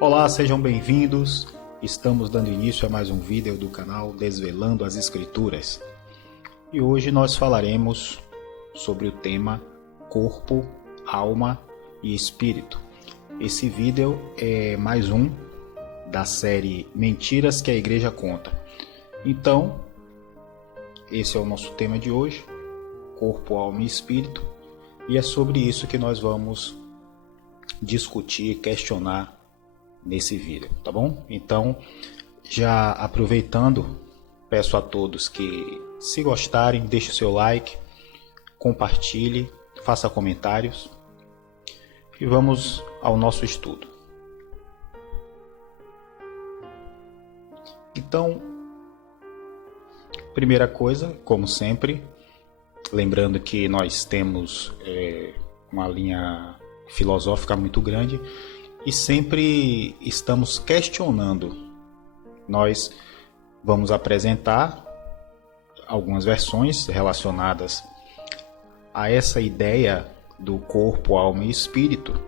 Olá, sejam bem-vindos. Estamos dando início a mais um vídeo do canal Desvelando as Escrituras. E hoje nós falaremos sobre o tema Corpo, Alma e Espírito. Esse vídeo é mais um da série Mentiras que a Igreja Conta. Então, esse é o nosso tema de hoje, Corpo, Alma e Espírito. E é sobre isso que nós vamos discutir e questionar nesse vídeo, tá bom? Então, já aproveitando, peço a todos que, se gostarem, deixe o seu like, compartilhe, faça comentários e vamos ao nosso estudo. Então, primeira coisa, como sempre, lembrando que nós temos uma linha filosófica muito grande e sempre estamos questionando. Nós vamos apresentar algumas versões relacionadas a essa ideia do corpo, alma e espírito.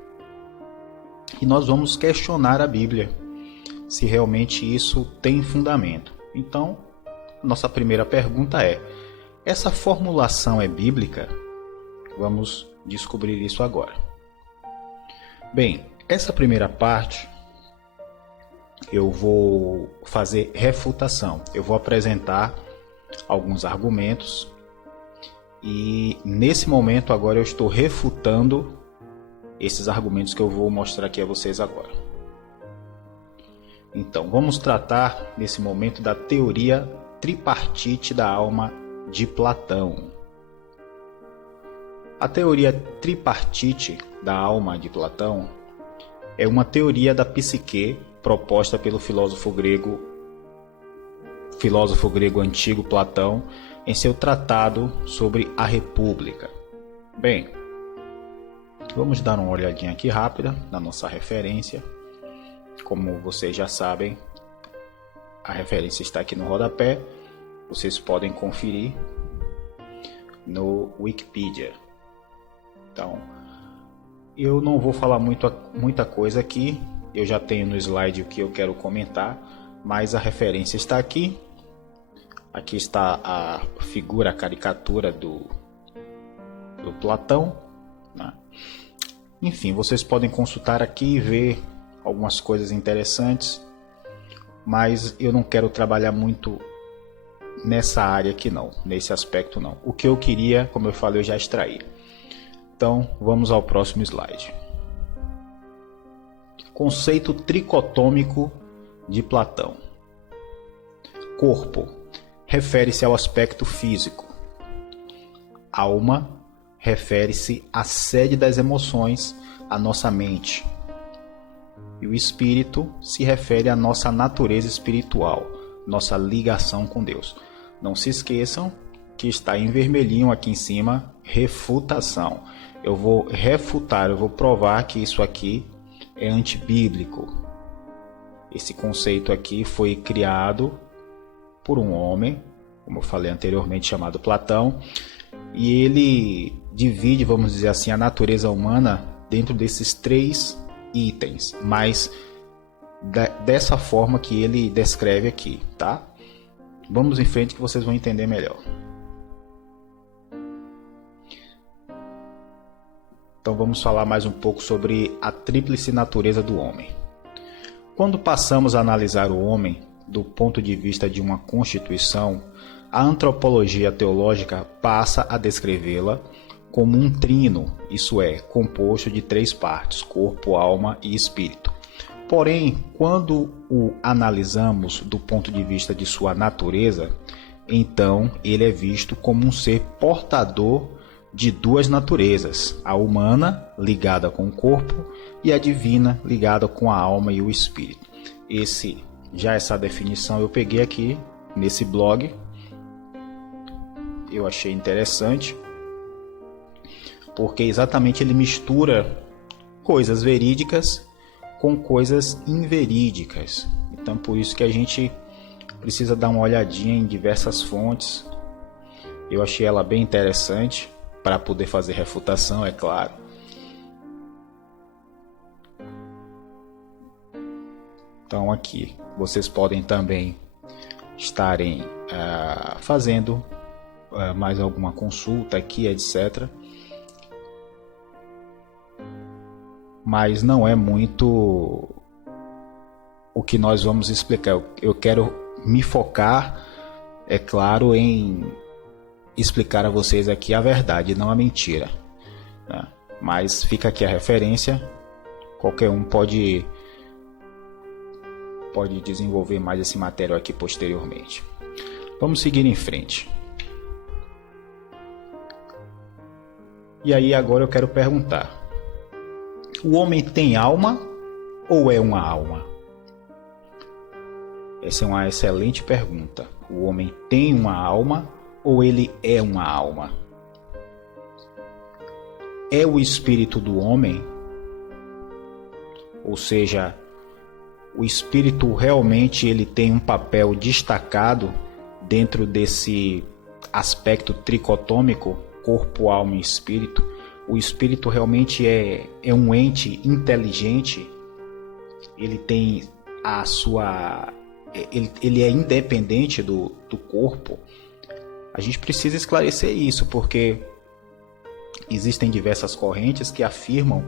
E nós vamos questionar a Bíblia, se realmente isso tem fundamento. Então, nossa primeira pergunta é: essa formulação é bíblica? Vamos descobrir isso agora. Bem, essa primeira parte eu vou fazer refutação. Eu vou apresentar alguns argumentos e nesse momento agora eu estou refutando esses argumentos que eu vou mostrar aqui a vocês agora. Então, vamos tratar nesse momento da teoria tripartite da alma de Platão. A teoria tripartite da alma de Platão é uma teoria da psique proposta pelo filósofo grego antigo Platão em seu tratado sobre a República. Bem, vamos dar uma olhadinha aqui rápida na nossa referência. Como vocês já sabem, a referência está aqui no rodapé. Vocês podem conferir no Wikipedia. Então, eu não vou falar muita coisa aqui. Eu já tenho no slide o que eu quero comentar, mas a referência está aqui. Aqui está a figura, a caricatura do Platão, né? Enfim, vocês podem consultar aqui e ver algumas coisas interessantes, mas eu não quero trabalhar muito nessa área aqui não, nesse aspecto não. O que eu queria, como eu falei, eu já extraí. Então, vamos ao próximo slide. Conceito tricotômico de Platão. Corpo refere-se ao aspecto físico. Alma refere-se à sede das emoções, à nossa mente. E o espírito se refere à nossa natureza espiritual, nossa ligação com Deus. Não se esqueçam que está em vermelhinho aqui em cima, refutação. Eu vou refutar, eu vou provar que isso aqui é antibíblico. Esse conceito aqui foi criado por um homem, como eu falei anteriormente, chamado Platão, e ele divide, vamos dizer assim, a natureza humana dentro desses três itens, mas dessa forma que ele descreve aqui, tá? Vamos em frente que vocês vão entender melhor. Então vamos falar mais um pouco sobre a tríplice natureza do homem. Quando passamos a analisar o homem do ponto de vista de uma constituição, a antropologia teológica passa a descrevê-la como um trino, isso é, composto de três partes, corpo, alma e espírito. Porém, quando o analisamos do ponto de vista de sua natureza, então ele é visto como um ser portador de duas naturezas, a humana ligada com o corpo e a divina ligada com a alma e o espírito. Essa definição eu peguei aqui nesse blog, eu achei interessante, porque exatamente ele mistura coisas verídicas com coisas inverídicas. Então por isso que a gente precisa dar uma olhadinha em diversas fontes. Eu achei ela bem interessante para poder fazer refutação, é claro. Então aqui vocês podem também estarem fazendo mais alguma consulta aqui, etc. Mas não é muito o que nós vamos explicar. Eu quero me focar, é claro, em explicar a vocês aqui a verdade, não a mentira, né? Mas fica aqui a referência. Qualquer um pode desenvolver mais esse material aqui posteriormente. Vamos seguir em frente. E aí agora eu quero perguntar: o homem tem alma ou é uma alma? Essa é uma excelente pergunta. O homem tem uma alma ou ele é uma alma? É o espírito do homem? Ou seja, o espírito realmente ele tem um papel destacado dentro desse aspecto tricotômico, corpo, alma e espírito? O espírito realmente é um ente inteligente? Ele tem a sua... Ele é independente do corpo? A gente precisa esclarecer isso, porque existem diversas correntes que afirmam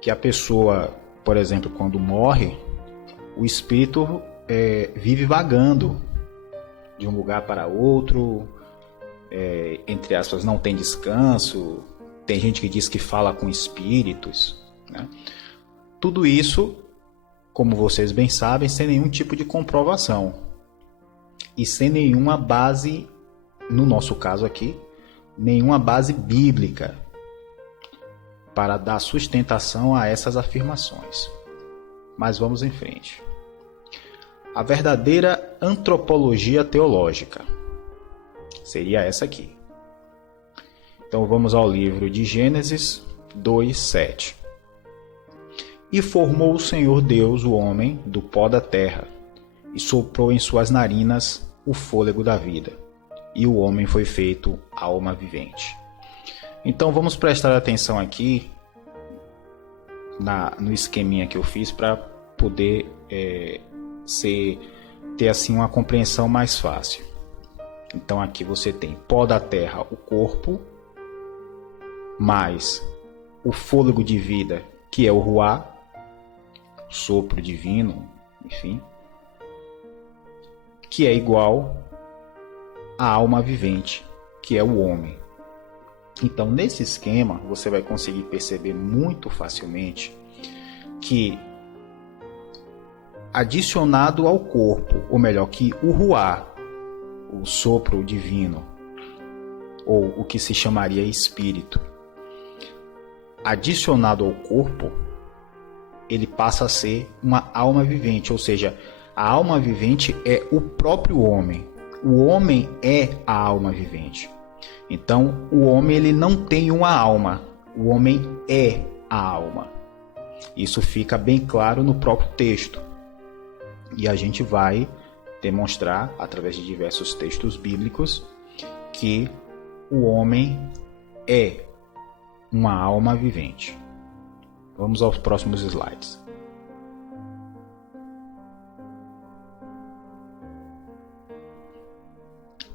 que a pessoa, por exemplo, quando morre, o espírito vive vagando de um lugar para outro, entre aspas, não tem descanso. Tem gente que diz que fala com espíritos, né? Tudo isso, como vocês bem sabem, sem nenhum tipo de comprovação e sem nenhuma base, no nosso caso aqui, nenhuma base bíblica para dar sustentação a essas afirmações. Mas vamos em frente. A verdadeira antropologia teológica seria essa aqui. Então vamos ao livro de Gênesis 2:7. E formou o Senhor Deus o homem do pó da terra, e soprou em suas narinas o fôlego da vida, e o homem foi feito alma vivente. Então vamos prestar atenção aqui no esqueminha que eu fiz para poder ter assim uma compreensão mais fácil. Então aqui você tem pó da terra, o corpo, mais o fôlego de vida, que é o ruá, sopro divino, enfim, que é igual à alma vivente, que é o homem. Então, nesse esquema, você vai conseguir perceber muito facilmente que, adicionado ao corpo, ou melhor, que o ruá, o sopro divino, ou o que se chamaria espírito, adicionado ao corpo, ele passa a ser uma alma vivente, ou seja, a alma vivente é o próprio homem. O homem é a alma vivente. Então, o homem ele não tem uma alma, o homem é a alma. Isso fica bem claro no próprio texto. E a gente vai demonstrar, através de diversos textos bíblicos, que o homem é uma alma vivente. Vamos aos próximos slides.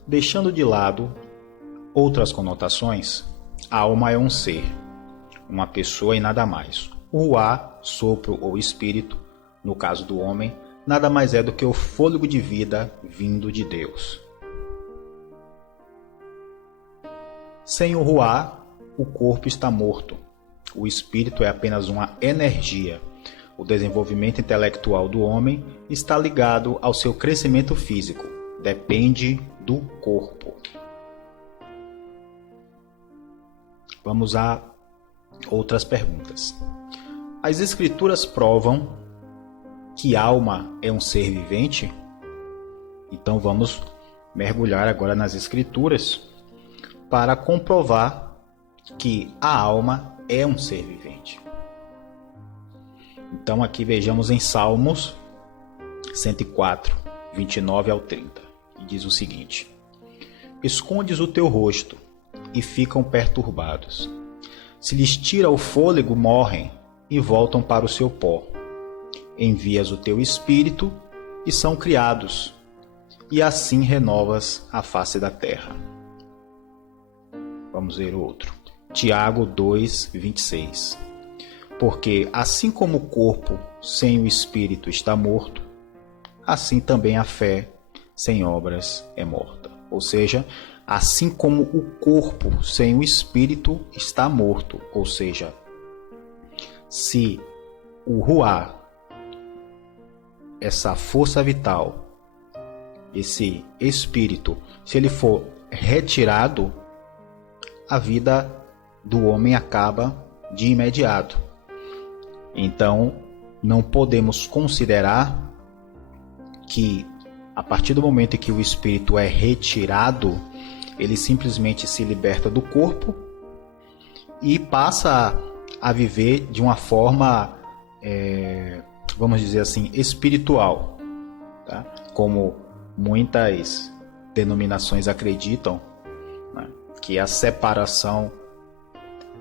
Deixando de lado outras conotações, a alma é um ser, uma pessoa e nada mais. O ruá, sopro ou espírito, no caso do homem, nada mais é do que o fôlego de vida vindo de Deus. Sem o ruá, o corpo está morto. O espírito é apenas uma energia. O desenvolvimento intelectual do homem está ligado ao seu crescimento físico. Depende do corpo. Vamos a outras perguntas. As escrituras provam que alma é um ser vivente? Então vamos mergulhar agora nas escrituras para comprovar que a alma é um ser vivente. Então aqui vejamos em Salmos 104, 29 ao 30, que diz o seguinte: escondes o teu rosto e ficam perturbados. Se lhes tira o fôlego, morrem e voltam para o seu pó. envias o teu Espírito e são criados, e assim renovas a face da terra. Vamos ver o outro. Tiago 2:26. Porque assim como o corpo sem o Espírito está morto, assim também a fé sem obras é morta. Ou seja, assim como o corpo sem o Espírito está morto, ou seja, se o ruá, essa força vital, esse espírito, se ele for retirado, a vida do homem acaba de imediato. Então, não podemos considerar que a partir do momento em que o espírito é retirado, ele simplesmente se liberta do corpo e passa a viver de uma forma, vamos dizer assim, espiritual, tá? Como muitas denominações acreditam, né, que a separação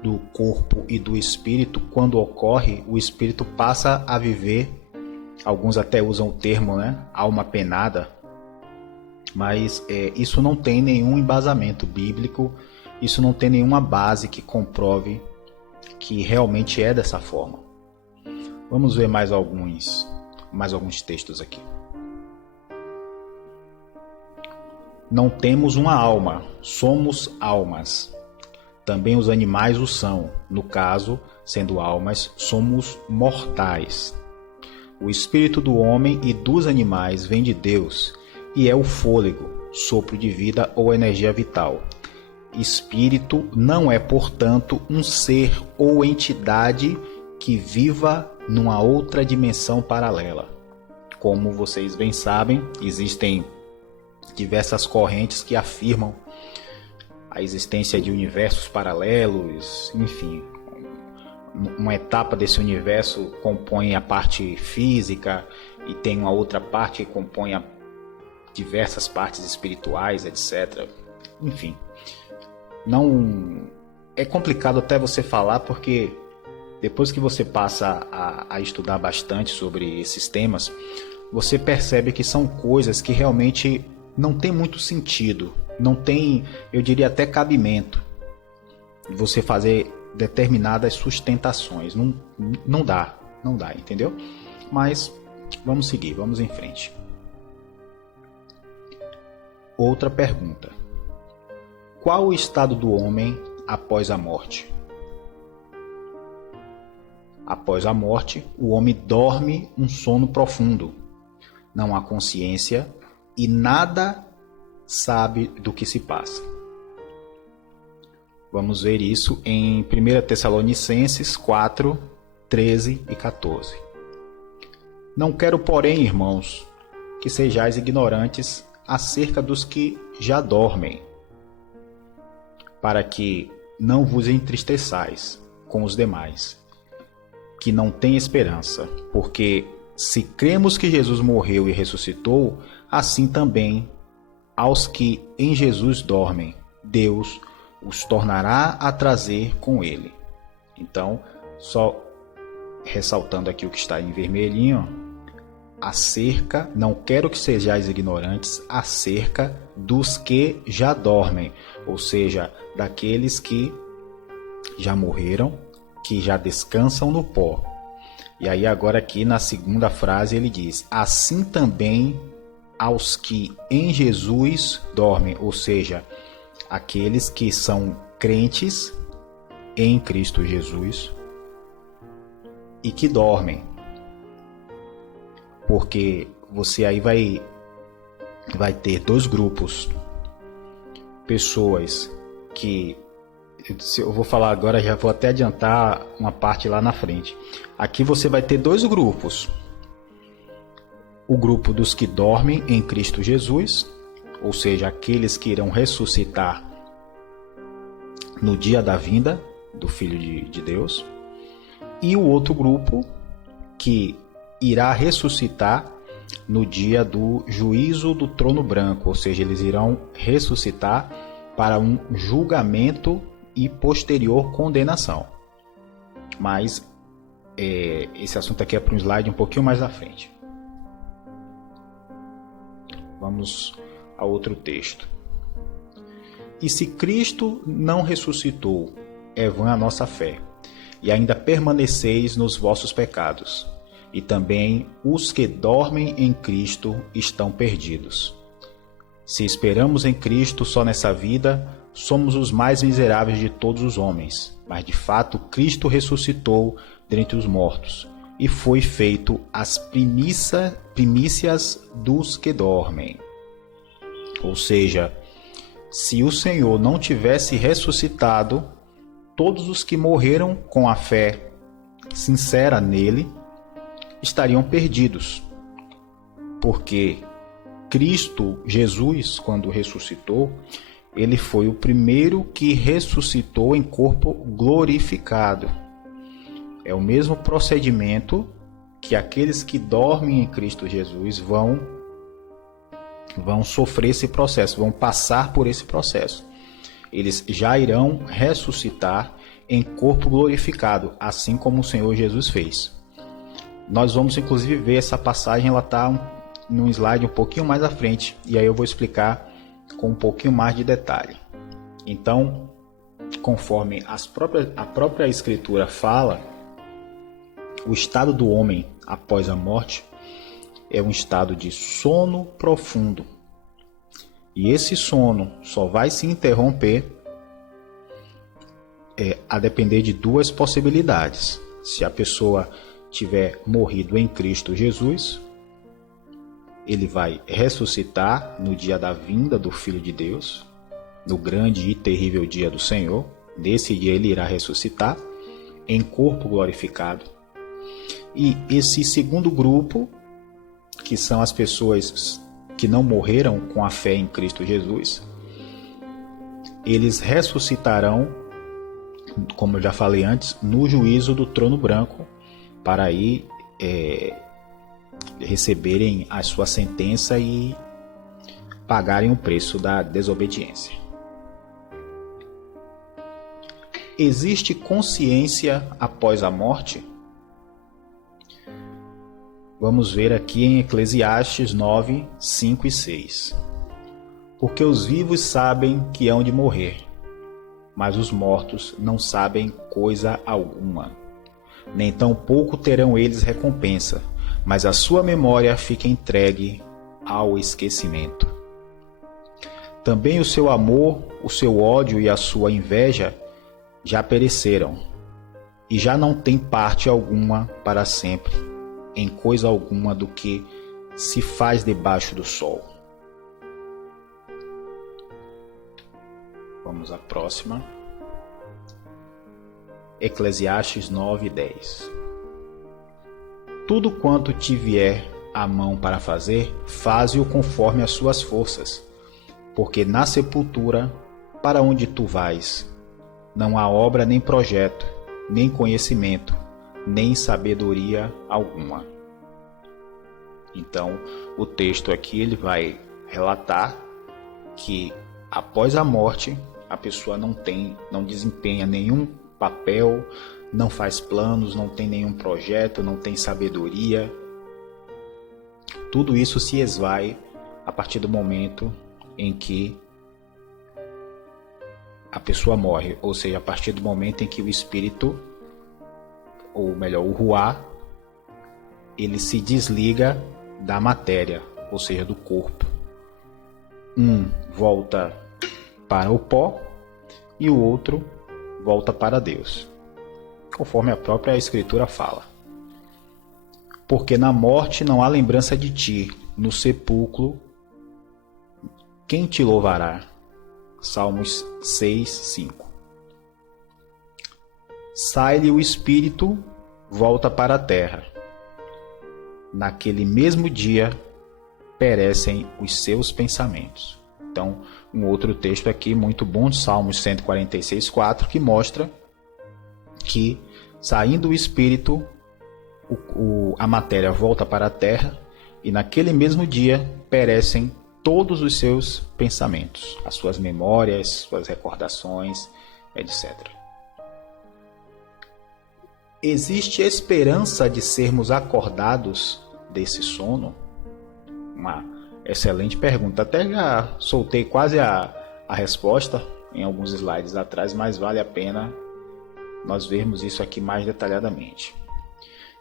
do corpo e do espírito, quando ocorre, o espírito passa a viver, alguns até usam o termo, né, alma penada, mas isso não tem nenhum embasamento bíblico, isso não tem nenhuma base que comprove que realmente é dessa forma. Vamos ver mais alguns textos aqui. Não temos uma alma, somos almas. Também os animais o são. No caso, sendo almas, somos mortais. O espírito do homem e dos animais vem de Deus e é o fôlego, sopro de vida ou energia vital. Espírito não é, portanto, um ser ou entidade que viva numa outra dimensão paralela. Como vocês bem sabem, existem diversas correntes que afirmam a existência de universos paralelos, enfim. Uma etapa desse universo compõe a parte física e tem uma outra parte que compõe diversas partes espirituais, etc. Enfim, não é complicado até você falar, porque depois que você passa a estudar bastante sobre esses temas, você percebe que são coisas que realmente não tem muito sentido, não tem, eu diria até cabimento você fazer determinadas sustentações. Não dá, entendeu? Mas vamos seguir, vamos em frente. Outra pergunta. Qual o estado do homem após a morte? Após a morte, o homem dorme um sono profundo. Não há consciência e nada sabe do que se passa. Vamos ver isso em 1 Tessalonicenses 4, 13 e 14. Não quero, porém, irmãos, que sejais ignorantes acerca dos que já dormem, para que não vos entristeçais com os demais, que não têm esperança, porque se cremos que Jesus morreu e ressuscitou, assim também aos que em Jesus dormem, Deus os tornará a trazer com ele. Então, só ressaltando aqui o que está em vermelhinho, acerca, não quero que sejais ignorantes acerca dos que já dormem, ou seja, daqueles que já morreram, que já descansam no pó. E aí agora aqui na segunda frase ele diz, assim também aos que em Jesus dormem, ou seja, aqueles que são crentes em Cristo Jesus e que dormem. Porque você aí vai ter dois grupos. Pessoas que, se eu vou falar agora, já vou até adiantar uma parte lá na frente. Aqui você vai ter dois grupos. O grupo dos que dormem em Cristo Jesus, ou seja, aqueles que irão ressuscitar no dia da vinda do Filho de Deus. E o outro grupo que irá ressuscitar no dia do juízo do trono branco, ou seja, eles irão ressuscitar para um julgamento e posterior condenação. Mas esse assunto aqui é para um slide um pouquinho mais à frente. Vamos a outro texto. E se Cristo não ressuscitou, é vã a nossa fé, e ainda permaneceis nos vossos pecados, e também os que dormem em Cristo estão perdidos. Se esperamos em Cristo só nessa vida, somos os mais miseráveis de todos os homens, mas de fato Cristo ressuscitou dentre os mortos, e foi feito as primícias dos que dormem. Ou seja, se o Senhor não tivesse ressuscitado, todos os que morreram com a fé sincera nele estariam perdidos. Porque Cristo, Jesus, quando ressuscitou, ele foi o primeiro que ressuscitou em corpo glorificado. É o mesmo procedimento que aqueles que dormem em Cristo Jesus vão sofrer esse processo, vão passar por esse processo. Eles já irão ressuscitar em corpo glorificado, assim como o Senhor Jesus fez. Nós vamos inclusive ver essa passagem, ela está num slide um pouquinho mais à frente, e aí eu vou explicar com um pouquinho mais de detalhe. Então, conforme a própria Escritura fala, o estado do homem após a morte é um estado de sono profundo. E esse sono só vai se interromper a depender de duas possibilidades. Se a pessoa tiver morrido em Cristo Jesus, ele vai ressuscitar no dia da vinda do Filho de Deus, no grande e terrível dia do Senhor. Nesse dia ele irá ressuscitar em corpo glorificado. E esse segundo grupo, que são as pessoas que não morreram com a fé em Cristo Jesus, eles ressuscitarão, como eu já falei antes, no juízo do trono branco, para aí receberem a sua sentença e pagarem o preço da desobediência. Existe consciência após a morte? Vamos ver aqui em Eclesiastes 9, 5 e 6. Porque os vivos sabem que hão de morrer, mas os mortos não sabem coisa alguma. Nem tampouco terão eles recompensa, mas a sua memória fica entregue ao esquecimento. Também o seu amor, o seu ódio e a sua inveja já pereceram, e já não tem parte alguma para sempre em coisa alguma do que se faz debaixo do sol. Vamos à próxima. Eclesiastes 9:10. Tudo quanto te vier à mão para fazer, faze-o conforme as suas forças, porque na sepultura, para onde tu vais, não há obra nem projeto, nem conhecimento, nem sabedoria alguma. Então, o texto aqui ele vai relatar que após a morte, a pessoa não desempenha nenhum papel, não faz planos, não tem nenhum projeto, não tem sabedoria. Tudo isso se esvai a partir do momento em que a pessoa morre, ou seja, a partir do momento em que o espírito, ou melhor, o ruá, ele se desliga da matéria, ou seja, do corpo. Um volta para o pó e o outro volta para Deus, conforme a própria Escritura fala. Porque na morte não há lembrança de ti, no sepulcro quem te louvará? Salmos 6, 5. Sai-lhe o espírito, volta para a terra. Naquele mesmo dia perecem os seus pensamentos. Então, um outro texto aqui muito bom, Salmos 146, 4, que mostra que, saindo o espírito, a matéria volta para a terra e naquele mesmo dia perecem todos os seus pensamentos, as suas memórias, suas recordações, etc. Existe esperança de sermos acordados desse sono? Uma excelente pergunta. Até já soltei quase a resposta em alguns slides atrás, mas vale a pena nós vermos isso aqui mais detalhadamente.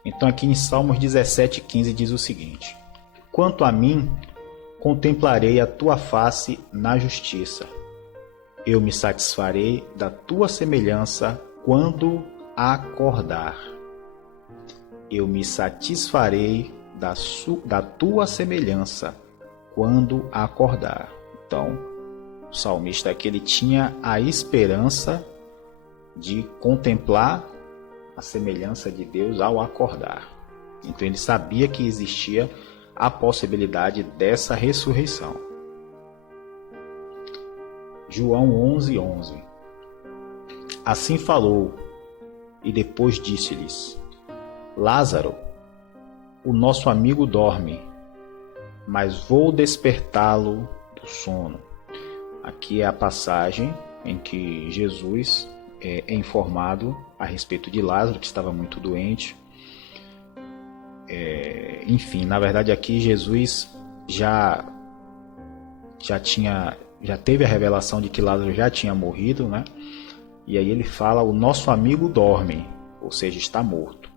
Então aqui em Salmos 17:15 diz o seguinte: quanto a mim, contemplarei a tua face na justiça. Eu me satisfarei da tua semelhança quando acordar. Eu me satisfarei da tua semelhança quando acordar. Então, o salmista aqui ele tinha a esperança de contemplar a semelhança de Deus ao acordar. Então ele sabia que existia a possibilidade dessa ressurreição. João 11:11. Assim falou, e depois disse-lhes: Lázaro, o nosso amigo dorme, mas vou despertá-lo do sono. Aqui é a passagem em que Jesus é informado a respeito de Lázaro, que estava muito doente. Enfim, na verdade aqui Jesus já teve a revelação de que Lázaro já tinha morrido, né? E aí ele fala: o nosso amigo dorme, ou seja, está morto,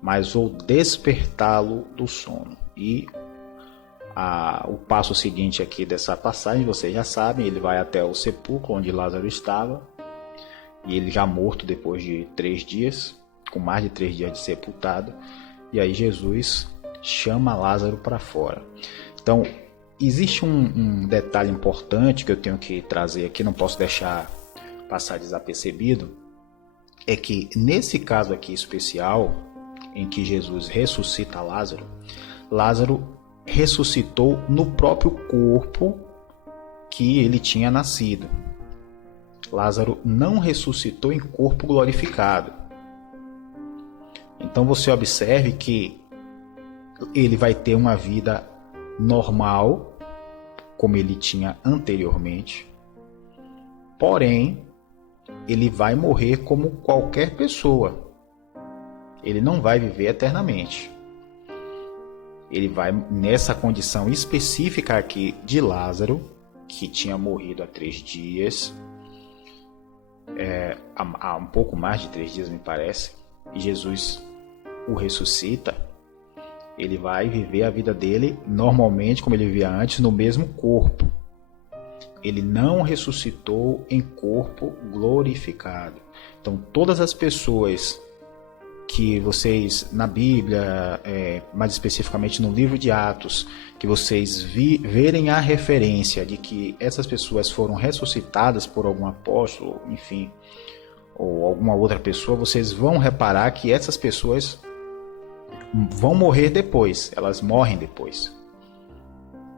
mas vou despertá-lo do sono. E o passo seguinte aqui dessa passagem, vocês já sabem, ele vai até o sepulcro onde Lázaro estava, e ele já morto depois de 3 dias, com mais de 3 dias de sepultado, e aí Jesus chama Lázaro para fora. Então, existe um detalhe importante que eu tenho que trazer aqui, não posso deixar passar desapercebido, é que nesse caso aqui especial, em que Jesus ressuscita Lázaro, Lázaro ressuscitou no próprio corpo que ele tinha nascido. Lázaro não ressuscitou em corpo glorificado. Então você observe que ele vai ter uma vida normal, como ele tinha anteriormente, porém ele vai morrer como qualquer pessoa. Ele não vai viver eternamente. Ele vai nessa condição específica aqui de Lázaro, que tinha morrido há 3 dias, há um pouco mais de 3 dias me parece, e Jesus o ressuscita. Ele vai viver a vida dele normalmente, como ele vivia antes, no mesmo corpo. Ele não ressuscitou em corpo glorificado. Então todas as pessoas que vocês na Bíblia, mais especificamente no livro de Atos, que vocês verem a referência de que essas pessoas foram ressuscitadas por algum apóstolo, enfim, ou alguma outra pessoa, vocês vão reparar que essas pessoas vão morrer depois, elas morrem depois.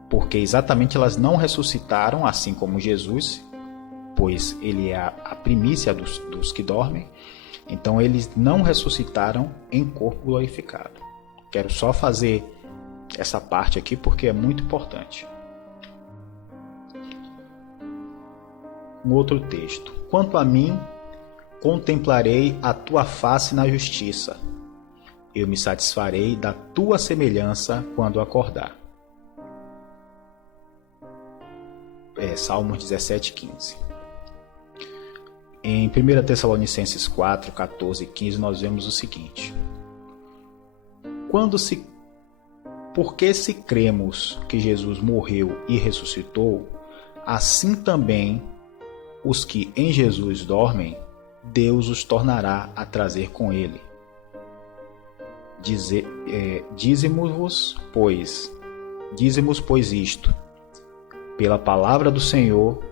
Porque exatamente elas não ressuscitaram, assim como Jesus, pois ele é a primícia dos que dormem. Então eles não ressuscitaram em corpo glorificado. Quero só fazer essa parte aqui porque é muito importante. Um outro texto. Quanto a mim, contemplarei a tua face na justiça. Eu me satisfarei da tua semelhança quando acordar. Salmos 17:15. Em 1 Tessalonicenses 4, 14 e 15 nós vemos o seguinte: porque se cremos que Jesus morreu e ressuscitou, assim também os que em Jesus dormem, Deus os tornará a trazer com ele. Dizemos, pois isto, pela palavra do Senhor,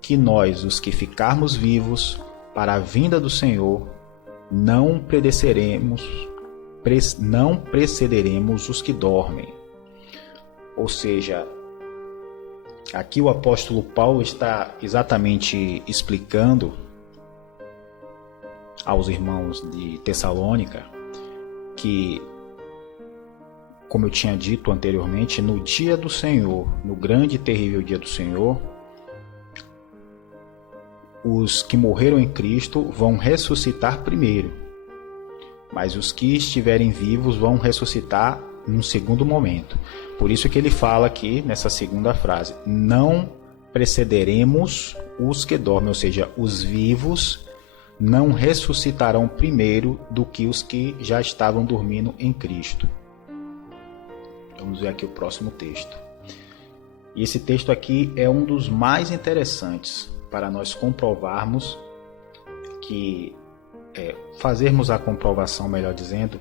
que nós, os que ficarmos vivos para a vinda do Senhor, não precederemos os que dormem. Ou seja, aqui o apóstolo Paulo está exatamente explicando aos irmãos de Tessalônica que, como eu tinha dito anteriormente, no dia do Senhor, no grande e terrível dia do Senhor, os que morreram em Cristo vão ressuscitar primeiro. mas os que estiverem vivos vão ressuscitar num segundo momento. Por isso que ele fala aqui nessa segunda frase: não precederemos os que dormem, ou seja, os vivos não ressuscitarão primeiro do que os que já estavam dormindo em Cristo. Vamos ver aqui o próximo texto. E esse texto aqui é um dos mais interessantes para nós comprovarmos que, fazermos a comprovação, melhor dizendo,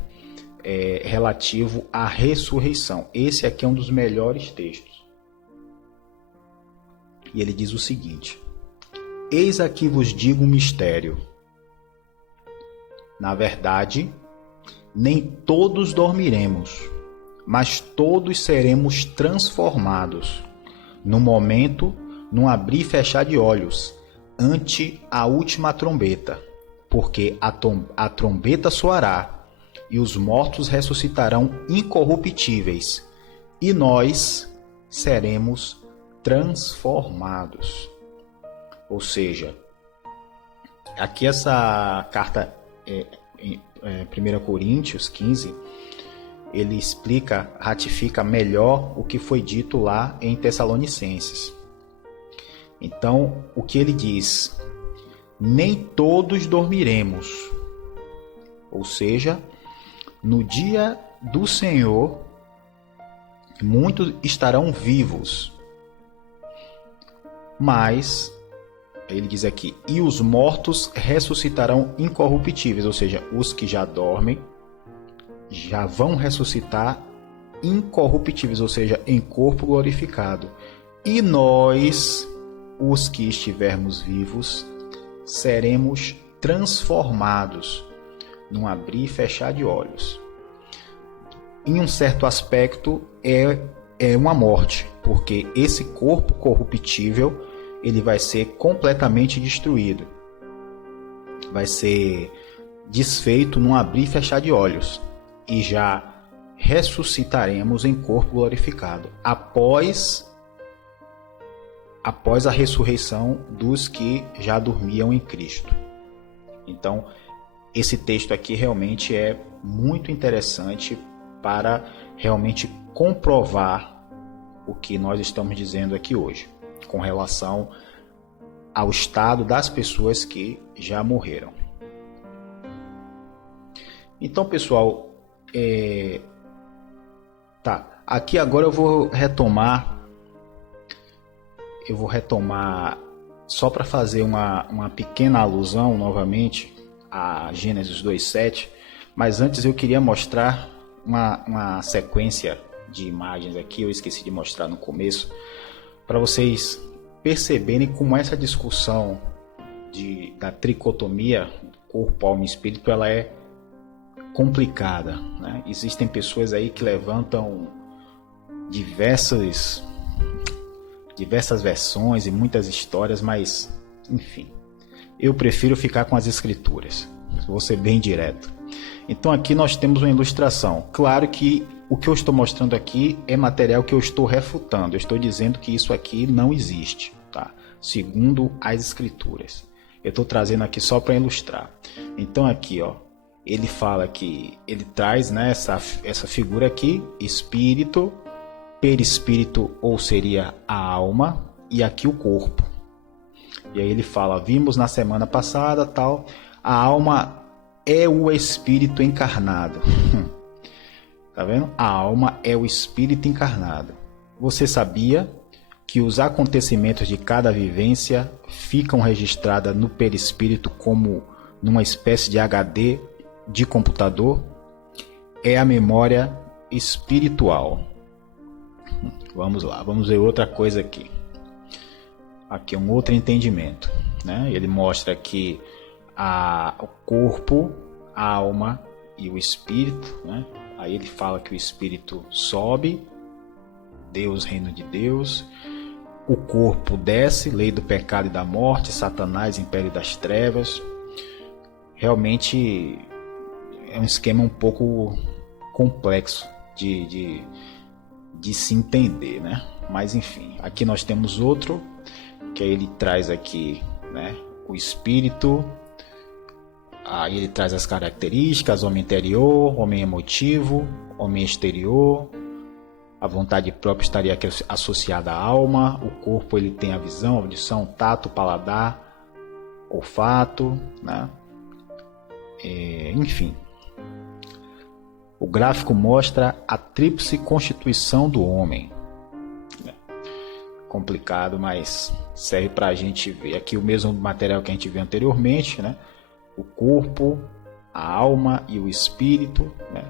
relativo à ressurreição. Esse aqui é um dos melhores textos. E ele diz o seguinte: eis aqui vos digo um mistério. Na verdade, nem todos dormiremos, mas todos seremos transformados, no momento, num abrir e fechar de olhos, ante a última trombeta, porque a trombeta soará, e os mortos ressuscitarão incorruptíveis, e nós seremos transformados. Ou seja, aqui essa carta, em 1 Coríntios 15, ele explica, ratifica melhor o que foi dito lá em Tessalonicenses. Então, o que ele diz? Nem todos dormiremos. Ou seja, no dia do Senhor, muitos estarão vivos. Mas, ele diz aqui, e os mortos ressuscitarão incorruptíveis. Ou seja, os que já dormem já vão ressuscitar incorruptíveis, ou seja, em corpo glorificado. E nós, os que estivermos vivos, seremos transformados num abrir e fechar de olhos. Em um certo aspecto, é uma morte, porque esse corpo corruptível ele vai ser completamente destruído. Vai ser desfeito num abrir e fechar de olhos. E já ressuscitaremos em corpo glorificado após a ressurreição dos que já dormiam em Cristo. Então, esse texto aqui realmente é muito interessante para realmente comprovar o que nós estamos dizendo aqui hoje, com relação ao estado das pessoas que já morreram. Então, pessoal, aqui agora eu vou retomar só para fazer uma pequena alusão novamente a Gênesis 2:7, mas antes eu queria mostrar uma sequência de imagens aqui, eu esqueci de mostrar no começo, para vocês perceberem como essa discussão da tricotomia, corpo, alma e espírito, ela é complicada, né? Existem pessoas aí que levantam diversas versões e muitas histórias, mas enfim, eu prefiro ficar com as escrituras, vou ser bem direto. Então aqui nós temos uma ilustração. Claro que o que eu estou mostrando aqui é material que eu estou refutando, eu estou dizendo que isso aqui não existe, tá? Segundo as escrituras. Eu estou trazendo aqui só para ilustrar. Então aqui, ó, ele fala que ele traz, né, essa figura aqui, espírito, perispírito, ou seria a alma, e aqui o corpo. E aí ele fala, vimos na semana passada, tal, a alma é o espírito encarnado. Tá vendo? A alma é o espírito encarnado. Você sabia que os acontecimentos de cada vivência ficam registrados no perispírito como numa espécie de HD de computador? É a memória espiritual. Vamos lá, vamos ver outra coisa aqui. Aqui é um outro entendimento, né? Ele mostra aqui o corpo, a alma e o espírito, né? Aí ele fala que o espírito sobe, Deus, reino de Deus. O corpo desce, lei do pecado e da morte, Satanás, império das trevas. Realmente é um esquema um pouco complexo de se entender, né? Mas enfim, aqui nós temos outro, que aí ele traz aqui, né, o espírito, Aí ele traz as características: homem interior, homem emotivo, homem exterior. A vontade própria estaria aqui associada à alma. O corpo ele tem a visão, audição, tato, paladar, olfato, né? Enfim. O gráfico mostra a tríplice constituição do homem. Complicado, mas serve para a gente ver aqui o mesmo material que a gente viu anteriormente, né? O corpo, a alma e o espírito, né?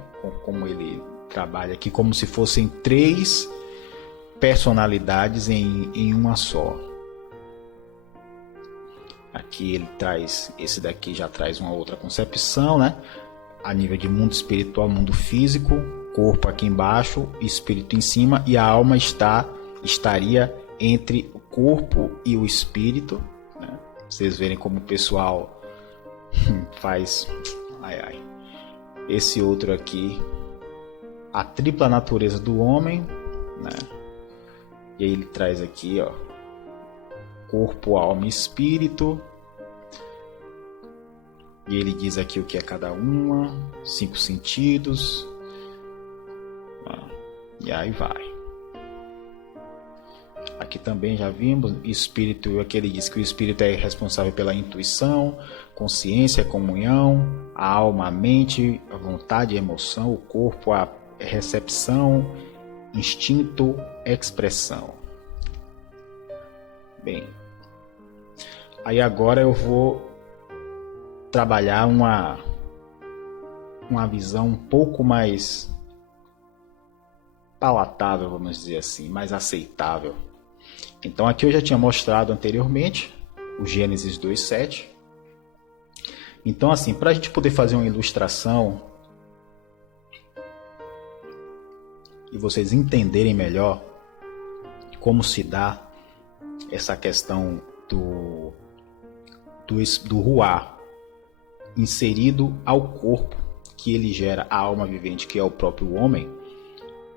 Como ele trabalha aqui, como se fossem 3 personalidades em uma só. Aqui ele traz, esse daqui já traz uma outra concepção, né? A nível de mundo espiritual, mundo físico, corpo aqui embaixo, espírito em cima, e a alma estaria entre o corpo e o espírito, né? Vocês verem como o pessoal faz. Esse outro aqui, a tripla natureza do homem, né? E aí ele traz aqui, ó, corpo, alma e espírito. E ele diz aqui o que é cada uma, 5 sentidos. E aí vai. Aqui também já vimos espírito, aqui ele diz que o espírito é responsável pela intuição, consciência, comunhão, a alma, a mente, a vontade, a emoção, o corpo, a recepção, instinto, expressão. Bem, aí agora eu vou trabalhar uma visão um pouco mais palatável, vamos dizer assim, mais aceitável. Então aqui eu já tinha mostrado anteriormente o Gênesis 2:7. Então assim, para a gente poder fazer uma ilustração e vocês entenderem melhor como se dá essa questão do ruá inserido ao corpo que ele gera a alma vivente, que é o próprio homem,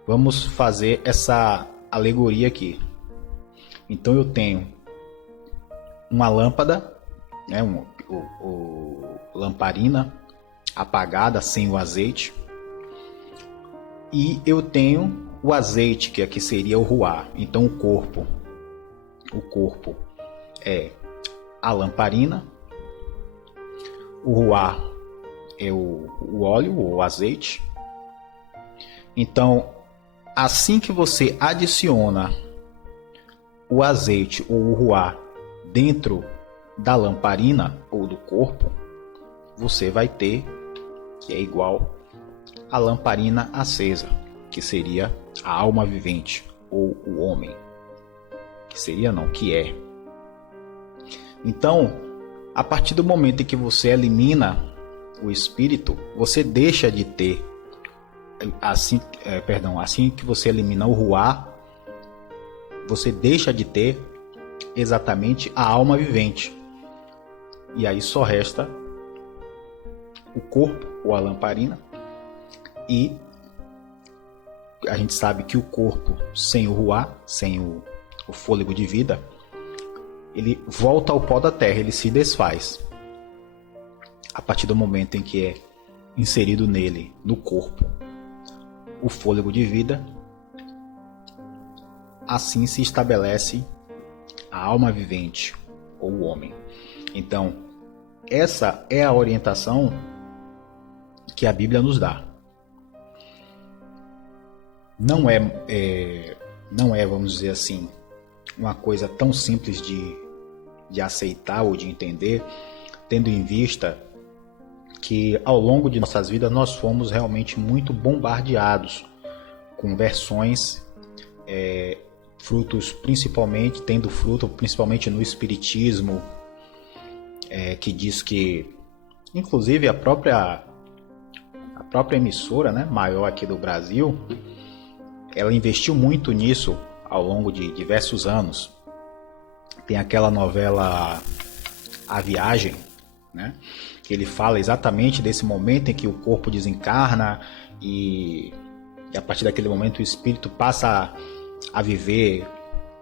vamos fazer essa alegoria aqui. Então eu tenho uma lâmpada, né, lamparina apagada sem o azeite, e eu tenho o azeite, que aqui seria o ruá. Então o corpo é a lamparina, o ruá é o óleo ou azeite. Então, assim que você adiciona o azeite ou o ruá dentro da lamparina ou do corpo, você vai ter, que é igual a lamparina acesa, que seria a alma vivente ou o homem. Que seria não, que é. Então, a partir do momento em que você elimina o espírito, você deixa de ter, assim que você elimina o ruá, você deixa de ter exatamente a alma vivente. E aí só resta o corpo ou a lamparina. E a gente sabe que o corpo sem o ruá, sem o fôlego de vida, ele volta ao pó da terra, ele se desfaz. A partir do momento em que é inserido nele, no corpo, o fôlego de vida, assim se estabelece a alma vivente, ou o homem. Então, essa é a orientação que a Bíblia nos dá. Não é, vamos dizer assim, uma coisa tão simples de aceitar ou de entender, tendo em vista que ao longo de nossas vidas nós fomos realmente muito bombardeados com versões, tendo fruto principalmente no espiritismo, que diz que, inclusive a própria emissora, né, maior aqui do Brasil, ela investiu muito nisso ao longo de diversos anos. Tem aquela novela A Viagem, né, que ele fala exatamente desse momento em que o corpo desencarna e a partir daquele momento o espírito passa a viver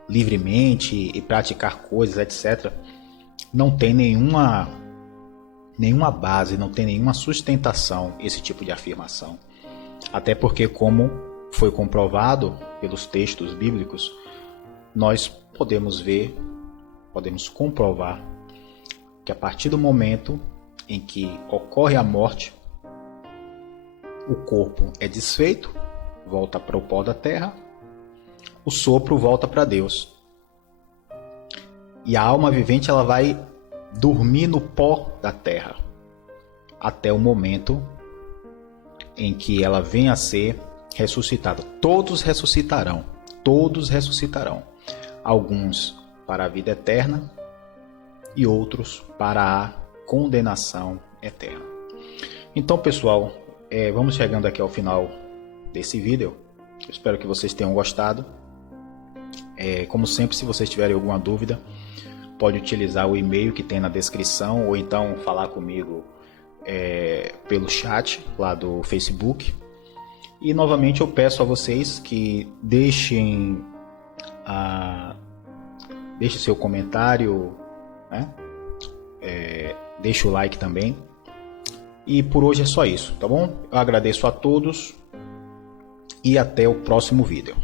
livremente e praticar coisas, etc. Não tem nenhuma nenhuma base, não tem nenhuma sustentação esse tipo de afirmação. Até porque, como foi comprovado pelos textos bíblicos, nós podemos ver, podemos comprovar que a partir do momento em que ocorre a morte, o corpo é desfeito, volta para o pó da terra, o sopro volta para Deus. E a alma vivente ela vai dormir no pó da terra até o momento em que ela venha a ser ressuscitada. Todos ressuscitarão, todos ressuscitarão. Alguns para a vida eterna e outros para a condenação eterna. Então, pessoal, vamos chegando aqui ao final desse vídeo. Eu espero que vocês tenham gostado. Como sempre, se vocês tiverem alguma dúvida, pode utilizar o e-mail que tem na descrição ou então falar comigo pelo chat lá do Facebook. E novamente eu peço a vocês que deixem seu comentário, né? Deixe o like também. E por hoje é só isso, tá bom? Eu agradeço a todos e até o próximo vídeo.